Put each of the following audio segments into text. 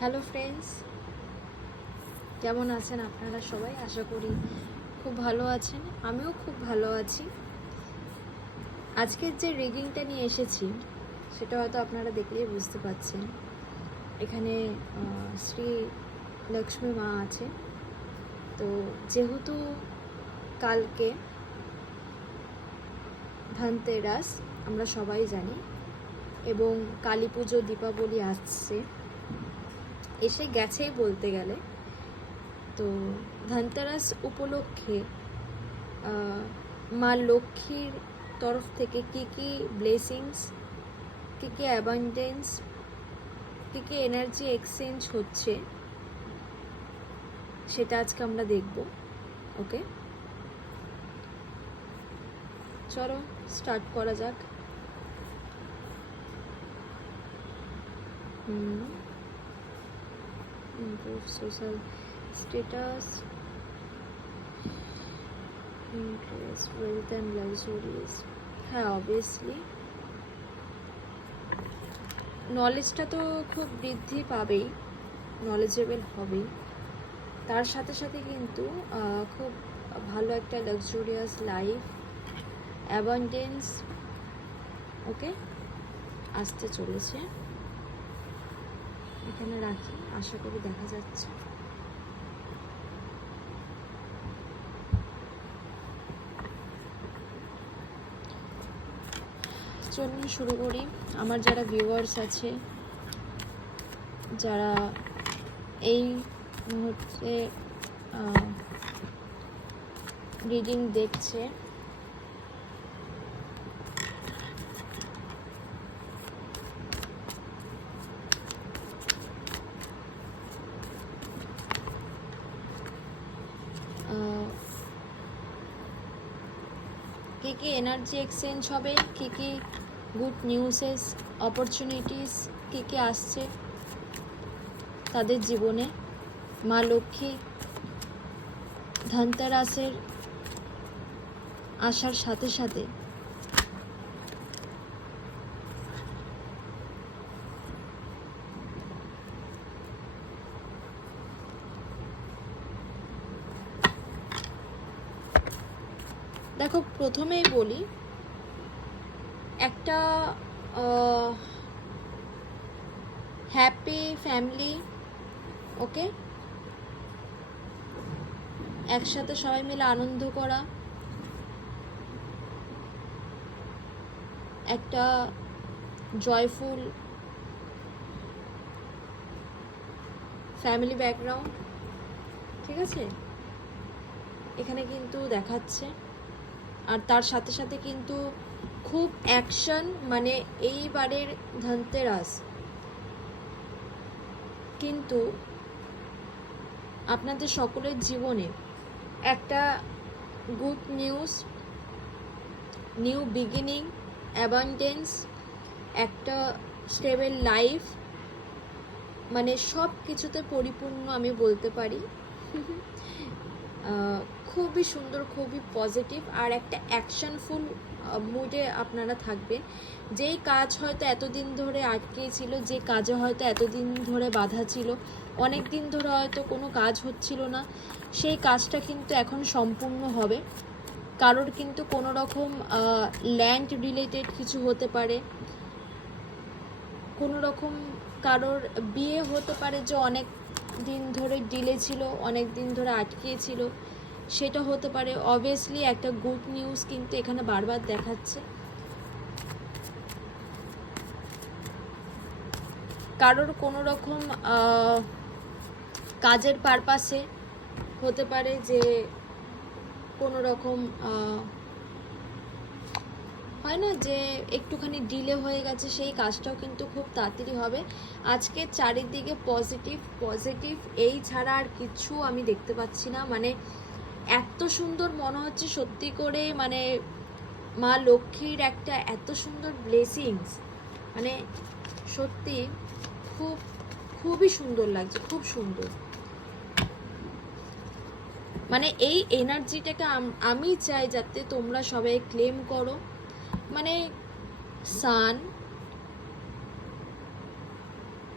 Hello friends কেমন আছেন আপনারা সবাই? আশা করি খুব ভালো আছেন। আমিও খুব ভালো আছি। আজকের যে রিগিংটা নিয়ে এসেছি, সেটা হয়তো আপনারা দেখলেই বুঝতে পারছেন। এখানে শ্রী লক্ষ্মী মা আছে তো যেহেতু কালকে ধনতেরাস, আমরা সবাই জানি, এবং কালী পুজো, দীপাবলি আসছে এসে গেছেই বলতে গেলে। তো ধনতেরাস উপলক্ষে মা লক্ষ্মীর তরফ থেকে কি কি ব্লেসিংস কী কী অ্যাবান্ডেন্স কী কী এনার্জি এক্সচেঞ্জ হচ্ছে, সেটা আজকে আমরা দেখব ওকে চলো স্টার্ট করা যাক। হুম। Improve social status, increase wealth and luxuries. হ্যাঁ অবভিয়াসলি নলেজটা তো খুব বৃদ্ধি পাবেই নলেজেবল হবেই। তার সাথে সাথে কিন্তু খুব ভালো একটা লাক্সুরিয়াস লাইফ অ্যাবান্ডেন্স ওকে আসতে চলেছে। এখানে রাখি। আশা করি দেখা যাচ্ছে। চলুন শুরু করি। আমার যারা ভিউয়ার্স আছে, যারা এই মুহূর্তে রিডিং দেখছে কি কী এনার্জি এক্সচেঞ্জ হবে, কী কী গুড নিউজেস অপরচুনিটিস কী কী আসছে তাদের জীবনে? মা লক্ষ্মী, ধনতেরাসের আসার সাথে সাথে। দেখো, প্রথমেই বলি, একটা হ্যাপি ফ্যামিলি ওকে একসাথে সবাই মিলে আনন্দ করা, একটা জয়ফুল ফ্যামিলি ব্যাকগ্রাউন্ড ঠিক আছে? এখানে কিন্তু দেখাচ্ছে। আর তার সাথে সাথে কিন্তু খুব অ্যাকশন মানে এইবারের ধনতেরাস। কিন্তু আপনাদের সকলের জীবনে একটা good news new beginning abundance একটা স্টেবল লাইফ মানে সব কিছুতে পরিপূর্ণ আমি বলতে পারি। খুবই সুন্দর, খুবই পজিটিভ আর একটা অ্যাকশনফুল মুডে আপনারা থাকবেন। যেই কাজ হয়তো এতদিন ধরে আটকে ছিল, যে কাজে হয়তো এতদিন ধরে বাধা ছিল অনেক দিন ধরে হয়তো কোনো কাজ হচ্ছিল না, সেই কাজটা কিন্তু এখন সম্পূর্ণ হবে। কারোর কিন্তু কোনো রকম ল্যান্ড রিলেটেড কিছু হতে পারে। কোনো রকম কারোর বিয়ে হতে পারে যে অনেক দিন ধরে ডিলে ছিল অনেক দিন ধরে আটকে ছিল। সেটা হতে পারে অবভিয়াসলি একটা গুড নিউজ কিন্তু এখানে বারবার দেখাচ্ছে। কারোর কোনো রকম কাজের পারপাসে হতে পারে যে কোনো রকম হয় না যে একটুখানি ডিলে হয়ে গেছে, সেই কাজটাও কিন্তু খুব তাড়াতাড়ি হবে। আজকে চারিদিকে পজিটিভ পজিটিভ এই ছাড়া আর কিছু আমি দেখতে পাচ্ছি না। মানে এত সুন্দর মনে হচ্ছে সত্যি করে মানে মা লক্ষ্মীর একটা এত সুন্দর ব্লেসিংস মানে সত্যি খুব, খুবই সুন্দর লাগছে, খুব সুন্দর। মানে এই এনার্জিটাকে আমি চাই যাতে তোমরা সবাই ক্লেম করো। মানে sun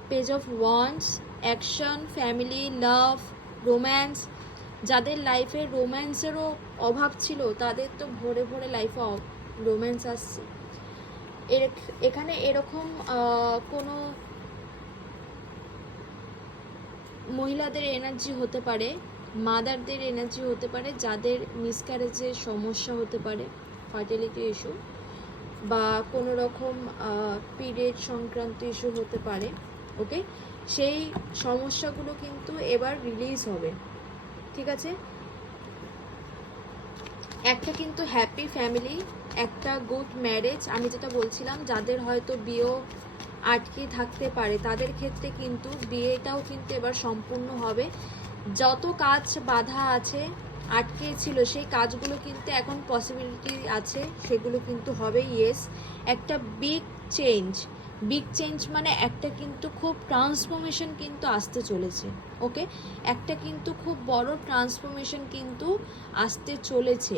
page of wands action family love romance যাদের লাইফে রোম্যান্সেরও অভাব ছিল, তাদের তো ভরে ভরে লাইফে রোম্যান্স আসছে। এর- এখানে এরকম কোনো মহিলাদের এনার্জি হতে পারে, মাদারদের এনার্জি হতে পারে, যাদের মিসক্যারেজের সমস্যা হতে পারে ফার্টিলিটি ইস্যু বা কোনো রকম পিরিয়ড সংক্রান্ত ইস্যু হতে পারে ওকে সেই সমস্যাগুলো কিন্তু এবার রিলিজ হবে। ঠিক আছে? একটা কিন্তু হ্যাপি ফ্যামিলি একটা গুড ম্যারেজ আমি যেটা বলছিলাম, যাদের হয়তো বিয়েও আটকে থাকতে পারে, তাদের ক্ষেত্রে কিন্তু বিয়েটাও কিন্তু এবার সম্পূর্ণ হবে। যত কাজ বাধা আছে, আটকে ছিল, সেই কাজগুলো কিন্তু এখন পসিবিলিটি আছে, সেগুলো কিন্তু হবে ইয়েস একটা বিগ চেঞ্জ বিগ চেঞ্জ মানে একটা কিন্তু খুব ট্রান্সফরমেশন কিন্তু আসতে চলেছে ওকে একটা কিন্তু খুব বড় ট্রান্সফরমেশন কিন্তু আসতে চলেছে।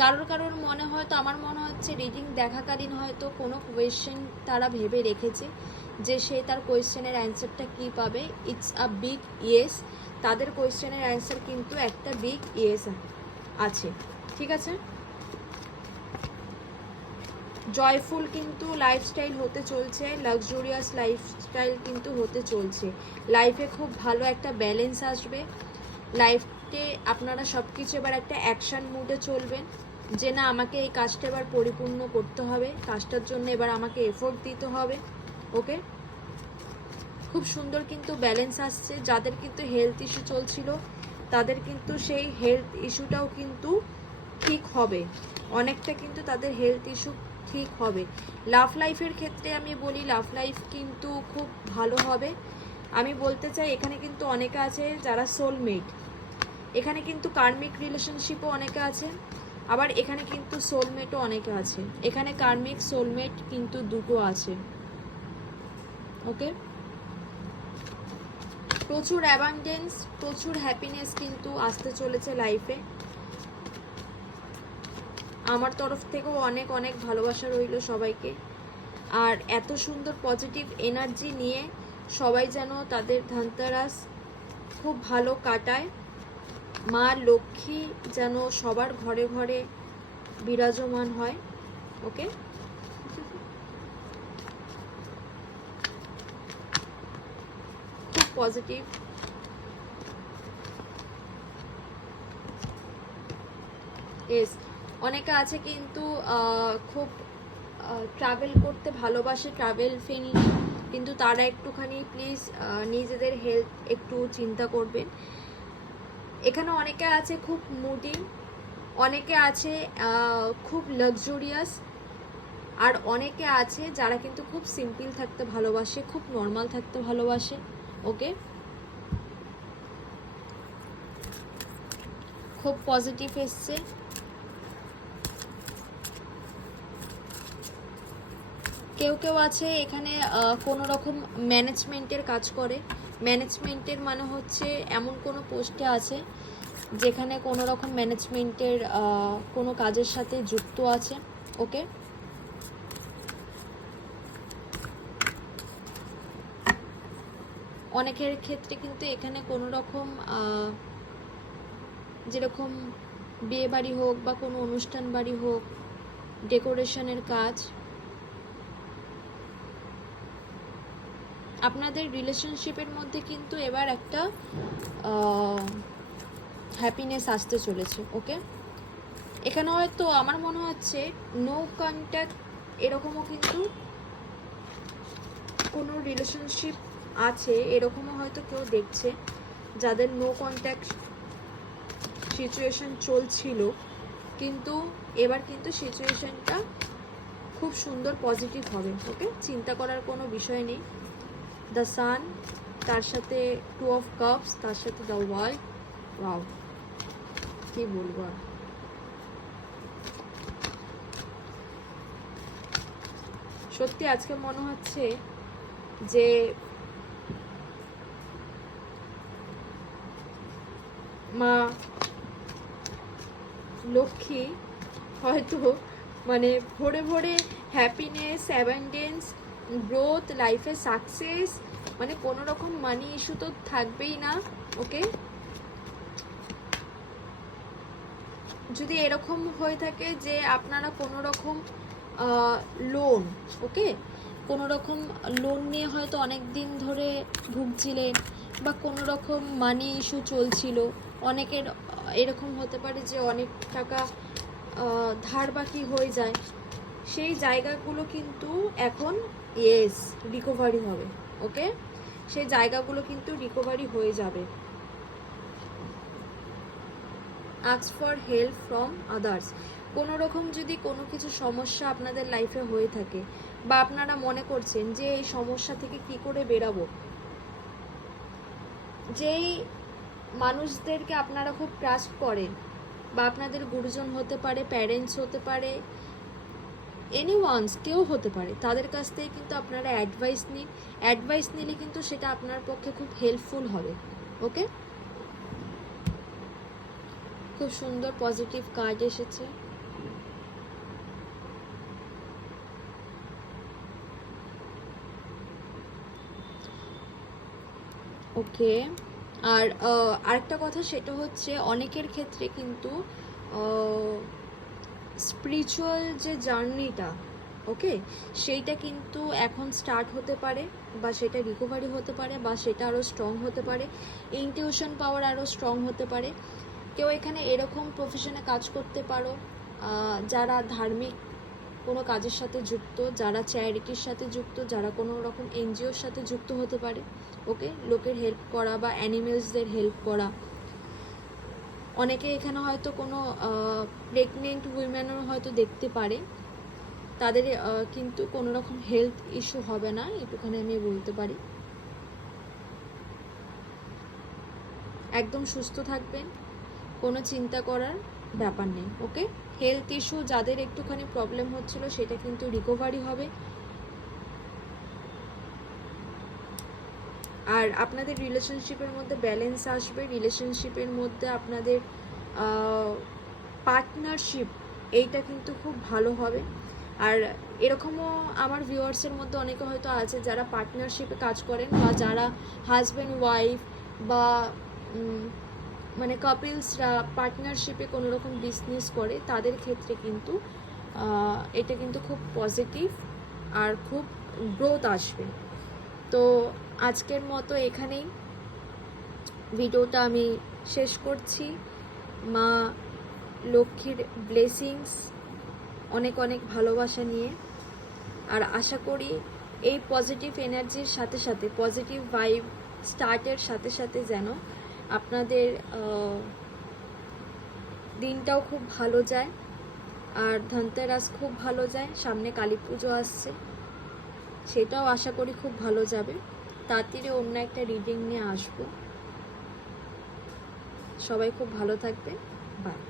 কারোর কারোর মনে হয়তো, আমার মনে হচ্ছে রিডিং দেখাকালীন হয়তো কোনো কোয়েশ্চেন তারা ভেবে রেখেছে যে সে তার কোয়েশ্চেনের অ্যান্সারটা কী পাবে। ইটস আ বিগ ইয়েস তাদের কোয়েশ্চেনের অ্যান্সার কিন্তু একটা বিগ ইয়েস আছে, ঠিক আছে? জয়ফুল কিন্তু লাইফস্টাইল হতে চলছে লাক্সুরিয়াস লাইফস্টাইল কিন্তু হতে চলছে। লাইফে খুব ভালো একটা ব্যালেন্স আসবে। লাইফে আপনারা সব কিছু এবার একটা অ্যাকশন মুডে চলবেন, যে না, আমাকে এই কাজটা এবার পরিপূর্ণ করতে হবে, কাজটার জন্য এবার আমাকে এফোর্ট দিতে হবে ওকে খুব সুন্দর কিন্তু ব্যালেন্স আসছে। যাদের কিন্তু হেলথ ইস্যু চলছিল, তাদের কিন্তু সেই হেলথ ইস্যুটাও কিন্তু ঠিক হবে। অনেকটা কিন্তু তাদের হেলথ ইস্যু ঠিক হবে। লাভ লাইফের ক্ষেত্রে আমি বলি লাভ লাইফ কিন্তু খুব ভালো হবে। আমি বলতে চাই, এখানে কিন্তু অনেকে আছে যারা সোলমেট এখানে কিন্তু কার্মিক রিলেশনশিপও অনেকে আছে, আবার এখানে কিন্তু সোলমেটও অনেকে আছে। এখানে কার্মিক সোলমেট কিন্তু দুটো আছে। ওকে প্রচুর অ্যাবান্ডেন্স প্রচুর হ্যাপিনেস কিন্তু আসতে চলেছে লাইফে আমার তরফ থেকেও অনেক অনেক ভালোবাসা রইল সবাইকে। আর এত সুন্দর পজিটিভ এনার্জি নিয়ে সবাই যেন তাদের ধানতেরাস খুব ভালো কাটায়। মা লক্ষ্মী যেন সবার ঘরে ঘরে বিরাজমান হয় ওকে খুব পজিটিভ এস অনেকে আছে কিন্তু খুব ট্রাভেল করতে ভালোবাসে ট্রাভেল ফ্রেন্ডলি কিন্তু তারা একটুখানি প্লিজ নিজেদের হেলথ একটু চিন্তা করবেন। এখানে অনেকে আছে খুব মুডি অনেকে আছে খুব লাক্সুরিয়াস আর অনেকে আছে যারা কিন্তু খুব সিম্পল থাকতে ভালোবাসে, খুব নর্মাল থাকতে ভালোবাসে ওকে খুব পজিটিভ এসছে। কেউ কেউ আছে এখানে কোনো রকম ম্যানেজমেন্টের কাজ করে। ম্যানেজমেন্টের মানে হচ্ছে এমন কোনো পোস্টে আছে যেখানে কোনো রকম ম্যানেজমেন্টের কোনো কাজের সাথে যুক্ত আছে, ওকে? অনেকের ক্ষেত্রে কিন্তু এখানে কোনো রকম যেরকম বিয়ে বাড়ি হোক বা কোনো অনুষ্ঠান বাড়ি হোক ডেকোরেশনের কাজ আপনাদের রিলেশনশিপের মধ্যে কিন্তু এবার একটা হ্যাপিনেস আসতে চলেছে ওকে এখানে হয়তো আমার মনে হচ্ছে নো কন্ট্যাক্ট এরকমও কিন্তু কোনো রিলেশনশিপ আছে, এরকমও হয়তো কেউ দেখছে যাদের নো কন্ট্যাক্ট সিচুয়েশন চলছিল, কিন্তু এবার কিন্তু সিচুয়েশনটা খুব সুন্দর পজিটিভ হবে ওকে চিন্তা করার কোনো বিষয় নেই। দ্য সান তার সাথে টু অফ কাপস তার সাথে দ্য ওয়ার্ল্ড ওয়াও কি বলব আর? সত্যি আজকে মনে হচ্ছে যে মা লক্ষ্মী হয়তো মানে ভোরে ভোরে হ্যাপিনেস অ্যাবান্ডেন্স গ্রোথ লাইফে সাকসেস মানে কোনো রকম মানি ইস্যু তো থাকবেই না ওকে যদি এরকম হয়ে থাকে যে আপনারা কোনো রকম লোন ওকে কোনো রকম লোন নিয়ে হয়তো অনেক দিন ধরে ভুগছিলেন বা কোনো রকম মানি ইস্যু চলছিল, অনেকের, এরকম হতে পারে যে অনেক টাকা ধার বাকি হয়ে যায়, সেই জায়গাগুলো কিন্তু এখন ইয়েস রিকভারি হবে ওকে সেই জায়গাগুলো কিন্তু রিকভারি হয়ে যাবে। Asks for help from others কোনো রকম যদি কোনো কিছু সমস্যা আপনাদের লাইফে হয়ে থাকে বা আপনারা মনে করছেন যে এই সমস্যা থেকে কি করে বেরাবো, যেই মানুষদেরকে আপনারা খুব ট্রাস্ট করেন বা আপনাদের গুরুজন হতে পারে প্যারেন্টস হতে পারে এনি ওয়ান্স কেউ হতে পারে, তাদের কাছ থেকে কিন্তু আপনারা অ্যাডভাইস নিন। অ্যাডভাইস নিলে কিন্তু সেটা আপনার পক্ষে খুব হেল্পফুল হবে ওকে খুব সুন্দর পজিটিভ কার্ড এসেছে। ওকে আর আরেকটা কথা সেটা হচ্ছে অনেকের ক্ষেত্রে কিন্তু স্পিরিচুয়াল যে জার্নিটা ওকে সেইটা কিন্তু এখন স্টার্ট হতে পারে বা সেটা রিকভারি হতে পারে বা সেটা আরও স্ট্রং হতে পারে ইনটিউশন পাওয়ার আরও স্ট্রং হতে পারে। কেউ এখানে এরকম প্রফেশনে কাজ করতে পারো যারা ধার্মিক কোনো কাজের সাথে যুক্ত, যারা চ্যারিটির সাথে যুক্ত, যারা কোনো রকম এনজিওর সাথে যুক্ত হতে পারে ওকে লোকের হেল্প করা বা অ্যানিমেলসদের হেল্প করা। অনেকে এখানে হয়তো কোনো প্রেগনেন্ট উইমেনও হয়তো দেখতে পারে। তাদের কিন্তু কোনো রকম হেলথ ইস্যু হবে না, এটুখানি আমি বলতে পারি। একদম সুস্থ থাকবেন, কোনো চিন্তা করার ব্যাপার নেই ওকে হেলথ ইস্যু যাদের একটুখানি প্রবলেম হচ্ছিল, সেটা কিন্তু রিকভারি হবে। আর আপনাদের রিলেশনশিপের মধ্যে ব্যালেন্স আসবে রিলেশনশিপের মধ্যে আপনাদের পার্টনারশিপ এইটা কিন্তু খুব ভালো হবে। আর এরকমও আমার ভিউয়ার্সের মধ্যে অনেকে হয়তো আছে যারা পার্টনারশিপে কাজ করেন বা যারা হাজব্যান্ড ওয়াইফ বা মানে কাপিলসরা পার্টনারশিপে কোনো রকম বিজনেস করে, তাদের ক্ষেত্রে কিন্তু এটা কিন্তু খুব পজিটিভ আর খুব গ্রোথ আসবে। তো আজকের মতো এখানেই। ভিডিওটা আমি শেষ করছি। মা লক্ষ্মীর ব্লেসিংস অনেক অনেক ভালোবাসা নিয়ে। আর আশা করি এই পজিটিভ এনার্জির সাথে সাথে পজিটিভ ভাইব স্টার্টের সাথে সাথে যেন আপনাদের দিনটাও খুব ভালো যায়। আর ধনতেরাস খুব ভালো যায়। সামনে কালী পুজো আসছে। সেটাও আশা করি খুব ভালো যাবে। তাড়াতাড়ি অন্য একটা রিডিং নিয়ে আসব। সবাই খুব ভালো থাকবে বাই